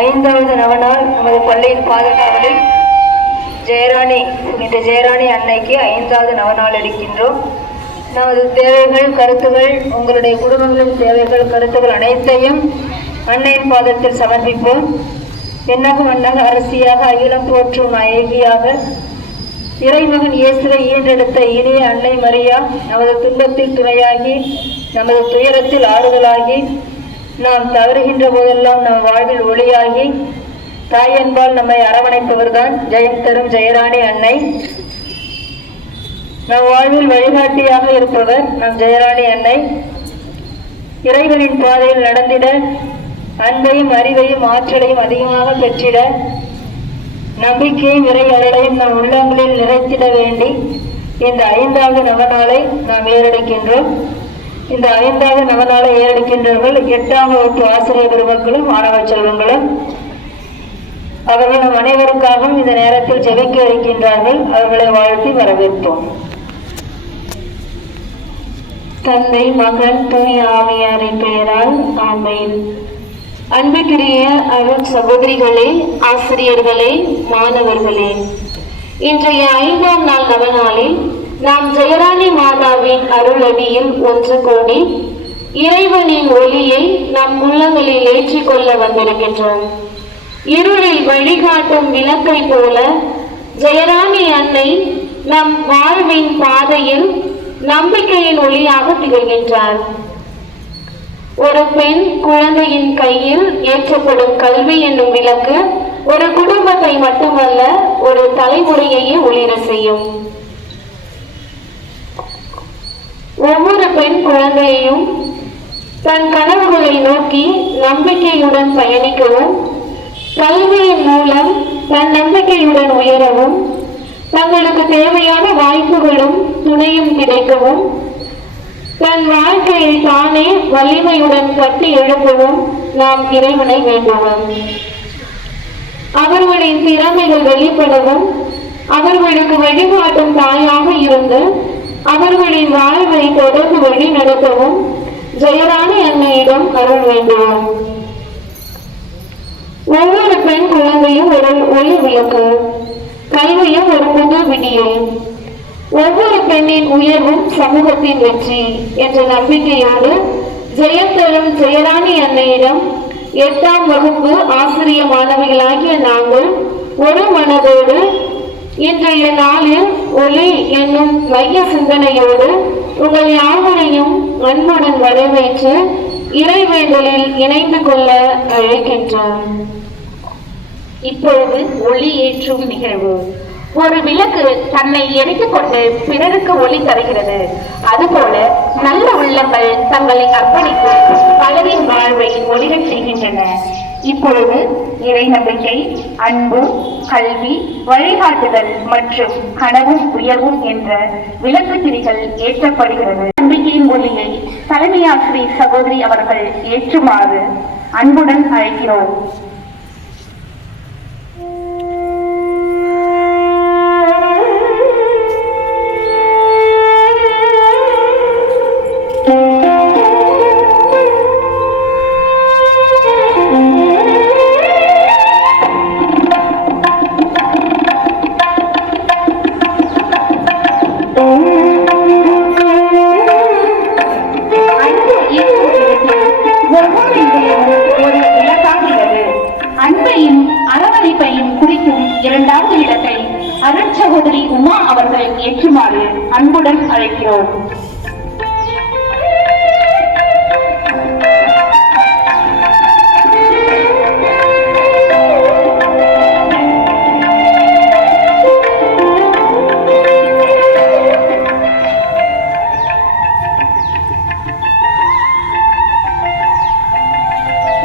ஐந்தாவது நவநாள் நமது பள்ளியின் பாதுகாவலில் புனித ஜெயராணி அன்னைக்கு 5வது நவநாள் எடுக்கின்றோம். நமது தேவைகள், கருத்துகள், உங்களுடைய குடும்பங்களின் தேவைகள், கருத்துகள் அனைத்தையும் அன்னையின் பாதத்தில் சமர்ப்பிப்போம். என்னக மன்னக அரசியாக, அகிலம் போற்றும் நாயகியாக, இறைமகன் இயேசுவை ஈன்றெடுத்த இனிய அன்னை மரியா நமது துன்பத்தில் துணையாகி, நமது துயரத்தில் ஆறுதலாகி, நாம் தவறுகின்ற போதெல்லாம் நம் வாழ்வில் ஒளியாகி, தாயன்பால் நம்மை அரவணைப்பவர்தான் ஜெயம் தரும் ஜெயராணி அன்னை. நம் வாழ்வில் வழிகாட்டியாக இருப்பவர் நம் ஜெயராணி அன்னை. இறைவனின் பாதையில் நடந்திட, அன்பையும் அறிவையும் ஆற்றலையும் அதிகமாக பெற்றிட, நம்பிக்கையும் இறை அருளையும் நம் உள்ளங்களில் நிறைத்திட வேண்டி இந்த 5வது நவநாளை நாம் ஏறெடுக்கின்றோம். இந்த 5வது நவநாளை ஏறெடுக்கின்றவர்கள் 8ஆம் வகுப்பு ஆசிரியர் பெருமக்களும் மாணவ செல்வங்களும். அவர்கள் நம் அனைவருக்காகவும் இந்த நேரத்தில் ஜெபிக்க இருக்கின்றார்கள். அவர்களை வாழ்த்தி வரவேற்போம். தந்தை, மகன், தூய ஆவியாரின் பெயரால் ஆமென். அன்புக்குரிய அருள் சகோதரிகளே, ஆசிரியர்களே, மாணவர்களே, இன்றைய 5ஆம் நாள் நவநாளில் நாம் ஜெயராணி மாதாவின் அருளடியில் ஒன்று கூடி இறைவனின் ஒளியை நம் உள்ளங்களில் ஏற்றிக்கொள்ள வந்திருக்கின்றோம். இருளில் வழிகாட்டும் விளக்கை போல ஜெயராணி அன்னை நம் வாழ்வின் பாதையில் நம்பிக்கையின் ஒளியாக திகழ்கின்றார். ஒரு பெண் குழந்தையின் கையில் ஏற்றப்படும் கல்வி என்னும் விளக்கு ஒரு குடும்பத்தை மட்டுமல்ல, ஒரு தலைமுறையையே ஒளிர செய்யும். ஒவ்வொரு பெண் குழந்தையையும் தன் கனவுகளை நோக்கி நம்பிக்கையுடன் பயணிக்கவும், கல்வியின் மூலம் தன் நம்பிக்கையுடன் உயரவும், தங்களுக்கு தேவையான வாய்ப்புகளும் துணையும் கிடைக்கவும், தன் வாழ்க்கையை தானே வலிமையுடன் கட்டி எழுப்பவும் நாம் இறைவனை வேண்டுவோம். அவர்களின் திறமைகள் வெளிப்படவும், அவர்களுக்கு வழிகாட்டும் தாயாக இருந்து அவர்களின் வாழ்வை தொடர்ந்து வழி நடத்தவும் ஜெயராணி அன்னையிடம் அருள் வேண்டுவோம். ஒவ்வொரு பெண் குழந்தையும் ஒரு ஒளி விளக்கு, கல்வியும் ஒரு புது விடியல். ஒவ்வொரு பெண்ணின் உயர்வும் சமூகத்தின் வெற்றி என்ற நம்பிக்கையோடு ஜெயம் தரும் ஜெயராணி அன்னையிடம் 8ஆம் வகுப்பு ஆசிரிய மாணவிகளாகிய நாங்கள் ஒரு மனதோடு இன்றைய நாளில் ஒளி என்னும் மைய சிந்தனையோடு உங்கள் யாவரையும் அன்புடன் வரவேற்று இறைவேண்டலில் இணைந்து கொள்ள அழைக்கின்றோம். இப்பொழுது ஒளி ஏற்றும் நிகழ்வு. ஒரு விளக்கு தன்னை எரித்துக்கொண்டு பிறருக்கு ஒளி தருகிறது. அதுபோல நல்ல உள்ளங்கள் தங்களை அர்ப்பணித்து பலரின் வாழ்வை ஒளிரச் செய்கின்றன. இப்பொழுது இறை நம்பிக்கை, அன்பு, கல்வி, வழிகாட்டுதல் மற்றும் கனவும் உயர்வும் என்ற விளக்கு திரிகள் ஏற்றப்படுகிறது. நம்பிக்கையின் ஒளியை தலைமையாசிரியர் சகோதரி அவர்கள் ஏற்றுமாறு அன்புடன் அழைக்கிறோம். இரண்டாவது இடத்தை அருட்சகோதரி உமா அவர்கள் ஏற்றுமாறு அன்புடன் அழைக்கிறோம்.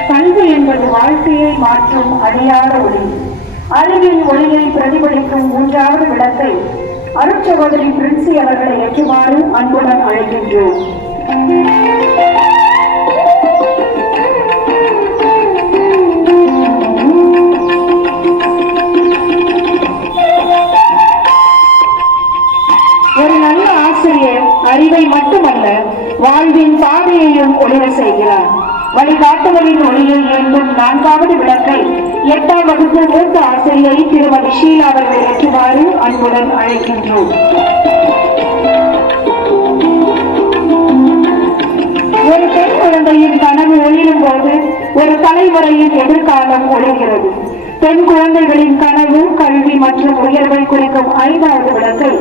கல்வி என்பது வாழ்க்கையை மாற்றும் அழியாத ஒளி. அறிவின் ஒளியை பிரதிபலிக்கும் 3வது விளக்கை அருட்சகோதரி பிரின்சி அவர்களை ஏற்றுமாறு அன்புடன் அழைக்கின்றோம். ஒரு நல்ல ஆசிரியர் அறிவை மட்டுமல்ல, வாழ்வின் பாதையையும் ஒளிர செய்கிறார். வழிகாட்டுதலின் ஒளியை ஏந்தும் 4வது விளக்கை 8ஆம் வகுப்பு மூத்த ஆசிரியை திருமதி ஷீலா அவர்கள் ஏற்றுமாறு அன்புடன் அழைக்கின்றோம். ஒரு பெண் குழந்தையின் கனவு ஒளிரும் போது ஒரு தலைமுறையின் எதிர்காலம் ஒளிர்கிறது. பெண் குழந்தைகளின் கனவு, கல்வி மற்றும் உயர்வை குறிக்கும் 5வது விளக்கை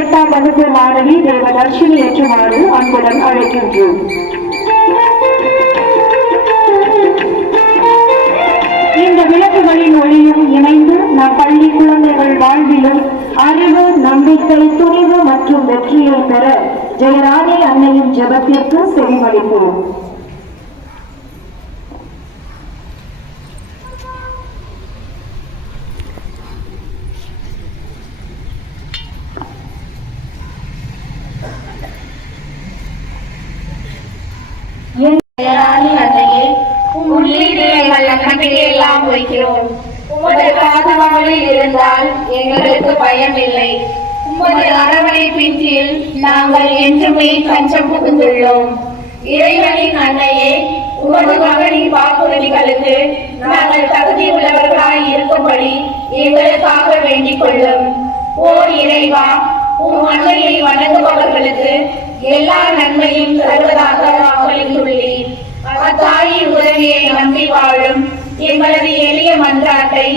8ஆம் வகுப்பு மாணவி தேவதர்ஷினி ஏற்றுமாறு அன்புடன் அழைக்கின்றோம். இந்த விளக்குகளின் ஒளியும் இணைந்து நம் பள்ளி குழந்தைகள் வாழ்விலும் அறிவு, நம்பிக்கை, துணிவு மற்றும் வெற்றியை பெற ஜெயராணி அன்னையின் ஜெபத்திற்கு செவிமளிப்போம். ஜெயராணி அன்னையே, உள்ளீடு எங்கள் நம்பிக்கையெல்லாம் வைக்கிறோம். உமது பாதுகாவலில் இருந்தால் எங்களுக்கு பயம் இல்லை. உமது அரவணைப்பின் கீழ் நாங்கள் என்றுமே தஞ்சம் புகுந்துள்ளோம். இறைவனின் அன்னையே, உமது மகனின் வாக்குறுதிகளுக்கு நாங்கள் தகுதி உள்ளவர்களாய் இருக்கும்படி எங்களுக்காக வேண்டிக் கொள்ளும். ஓ இறைவா, உம் அன்னையை வணங்குபவர்களுக்கு எல்லா நன்மையும் தருவதாக வாக்களித்துள்ளீர். அத்தாயின் உதவியை நம்பி வாழும் எங்களது எளிய மன்றாட்டை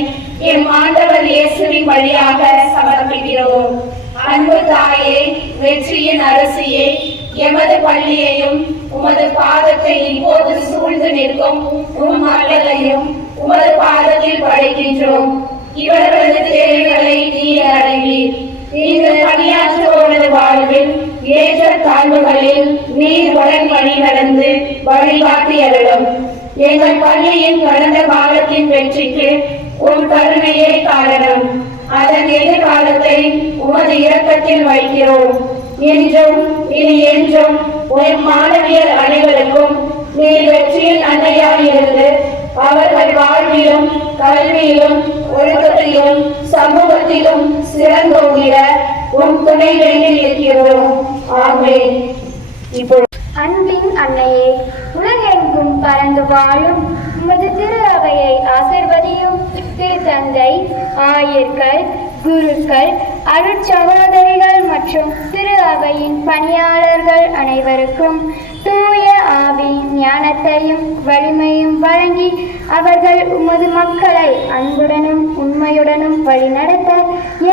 எம் ஆண்டவர் இயேசுவின் வழியாக சமர்ப்பிக்கிறோம். அன்பு தாயே, வெற்றியின் அரசியே, எமது பள்ளியையும் உமது பாதத்தை இப்போது சூழ்ந்து நிற்கும் உம் மக்களையும் உமது பாதத்தில் படைக்கின்றோம். இவர்களது தேவைகளை நீர் அறிவீர். இங்கு பணியாற்றுவோரது வாழ்வில் ஏற்ற தாழ்வுகளில் நீர் உடன் வழி நடந்து வழிகாட்டி அருளும். எங்கள் பள்ளியின் கடந்த காலத்தின் வெற்றிக்கு உன் கருணையே காரணம். அதன் எதிர்காலத்தை உமது இரக்கத்தில் வைக்கிறோம். என்றும் இனி என்றும் உன் மாணவியர் அனைவருக்கும் நீர் வெற்றியின் அன்னையாய் இருந்து அவர்கள் வாழ்விலும் கல்வியிலும் ஒழுக்கத்திலும் சமூகத்திலும் சிறந்தோங்கிட உன் துணை வேண்டி இருக்கிறோம். ஆமென். இப்போ அன்பின் அன்னையே, உலகெங்கும் பறந்து வாழும் உமது திரு அவையை ஆசிர்வதியும். திருத்தந்தை, ஆயர்கள், குருக்கள், அருட்சகோதரிகள் மற்றும் திரு அவையின் பணியாளர்கள் அனைவருக்கும் தூய ஆவி ஞானத்தையும் வலிமையும் வழங்கி அவர்கள் உமது மக்களை அன்புடனும் உண்மையுடனும் வழிநடத்த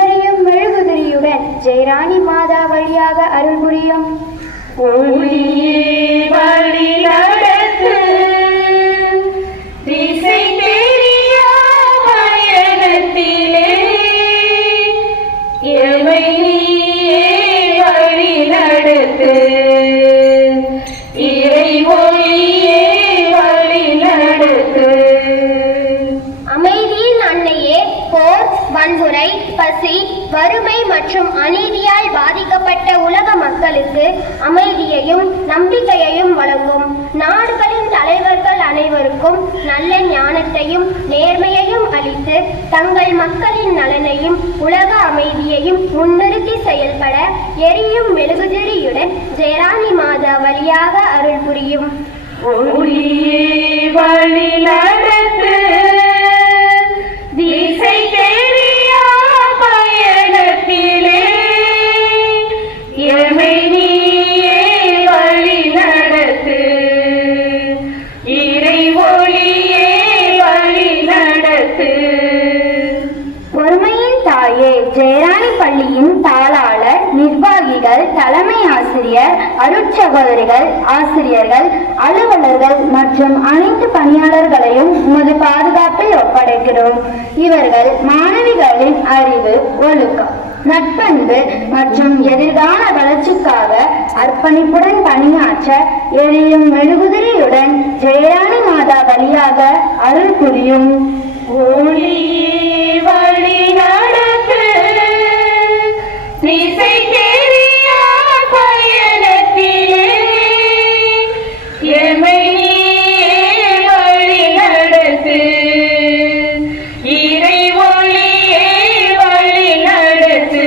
எரியும் மெழுகுதிரியுடன் ஜெயராணி மாதா வழியாக அருள் புரியும். வழி நடத்து, திசை தெரியா பயணத்திலே எமை நீயே வழி நடத்து. இறை ஒளியே வழி நடத்து. அமைதியின் அன்னையே, போர், வன்முறை, பசி, வறுமை மற்றும் அநீதியால் பாதிக்கப்பட்ட உலக மக்களுக்கு அமைதியையும் நம்பிக்கையையும் வழங்கும். நாடுகளின் தலைவர்கள் அனைவருக்கும் நல்ல ஞானத்தையும் நேர்மையையும் அளித்து தங்கள் மக்களின் நலனையும் உலக அமைதியையும் முன்னிறுத்தி செயல்பட எரியும் மெழுகுதிரியுடன் ஜெயராணி மாதா வழியாக அருள் புரியும். ஒளியே வழி நடத்து, திசை தெரியா பயணத்திலே எமை நீயே வழி நடத்து. இறை ஒளியே வழி நடத்து. பொறுமையின் தாயே, ஜெயராணி பள்ளியின் தாளாளர், நிர்வாகிகள், தலைமை ஆசிரியர், அருட்சகோதரிகள், ஆசிரியர்கள், அலுவலர்கள் மற்றும் அனைத்து பணியாளர்களையும் உமது பாதுகாப்பில் ஒப்படைக்கிறோம். இவர்கள் மாணவிகளின் அறிவு, ஒழுக்கம், நட்பண்பு மற்றும் எதிர்கால வளர்ச்சிக்காக அர்ப்பணிப்புடன் பணியாற்ற எரியும் மெழுகுதிரியுடன் ஜெயராணி மாதா வழியாக அருள் புரியும். ஒளியே வழி நடத்து, திசை தெரியா பயணத்திலே எமை நீயே வழி நடத்து. இறை ஒளியே வழி நடத்து.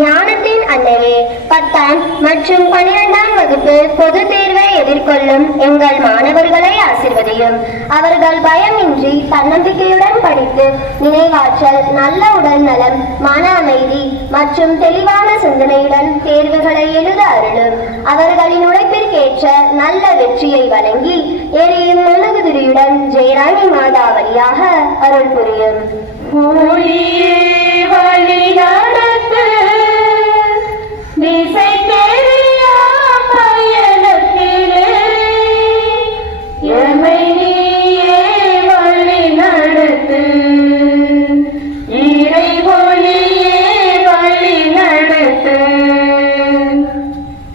ஞானத்தின் அன்னையே, 10ஆம் மற்றும் 12ஆம் வகுப்பு பொதுத் தேர்வை எதிர்கொள்ளும் அருளும் எங்கள் மாணவர்களை ஆசீர்வதியும். அவர்கள் பயமின்றி தன்னம்பிக்கையுடன் படித்து நினைவாற்றல், நல்ல உடல் நலம், மன அமைதி மற்றும் தெளிவான சிந்தனையுடன் தேர்வுகளை எழுத அருளும். அவர்களின் உழைப்பிற்கேற்ற நல்ல வெற்றியை வழங்கி எரியும் மெழுகுதிரியுடன் ஜெயராணி மாதா வழியாக அருள் புரியும். ஒளியே வழி நடத்து, திசை தெரியா பயணத்திலே எமை நீயே வழி நடத்து, இறை ஒளியே வழி நடத்து.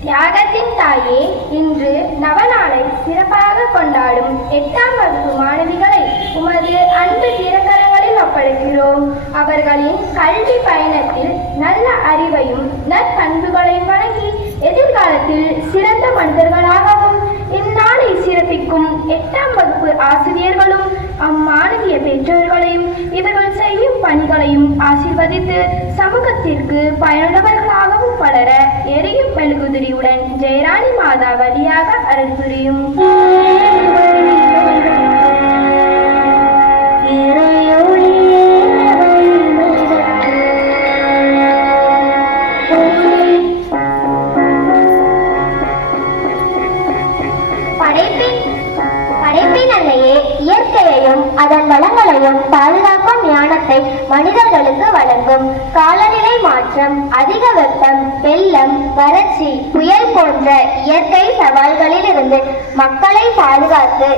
தியாகத்தின் தாயே, இன்று நவநாளை சிறப்பாக கொண்டாடும் 8ஆம் வகுப்பு மாணவிகளை உமது அன்பு திறக்கரங்களில் ஒப்படைக்கிறோம். அவர்களின் கல்வி பயணத்தில் நல்ல அறிவையும் நற்பண்புகளையும் வழங்கி எதிர்காலத்தில் சிறந்த மனிதர்களாகவும் இந்நாளை சிறப்பிக்கும் 8ஆம் வகுப்பு ஆசிரியர்களும் அம்மாணவிய பெற்றோர்களையும் இவர்கள் செய்யும் பணிகளையும் ஆசீர்வதித்து சமூகத்திற்கு பயனுள்ளவர்களாகவும் வளர எரியும் மெழுகுதிரியுடன் ஜெயராணி மாதா வழியாக அருள் புரியும். படைப்பின் அன்னையே, இயற்கையையும் அதன் வளங்களையும் பாதுகாக்கும் ஞானத்தை மனிதர்களுக்கு வழங்கும். காலநிலை மாற்றம், அதிக வெப்பம், வெள்ளம், வறட்சி, புயல் போன்ற இயற்கை சவால்களில் இருந்து மக்களை பாதுகாத்து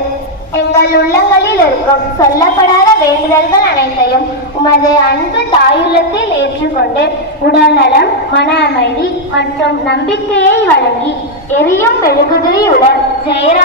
எங்கள் உள்ளங்களில் இருக்கும் சொல்லப்படாத வேண்டுதல்கள் அனைத்தையும் உமது அன்பு தாயுள்ளத்தில் ஏற்றுக்கொண்டு உடல்நலம், மன அமைதி மற்றும் நம்பிக்கையை வழங்கி எரியும் மெழுகுதிரியுடன் ஜெயராணி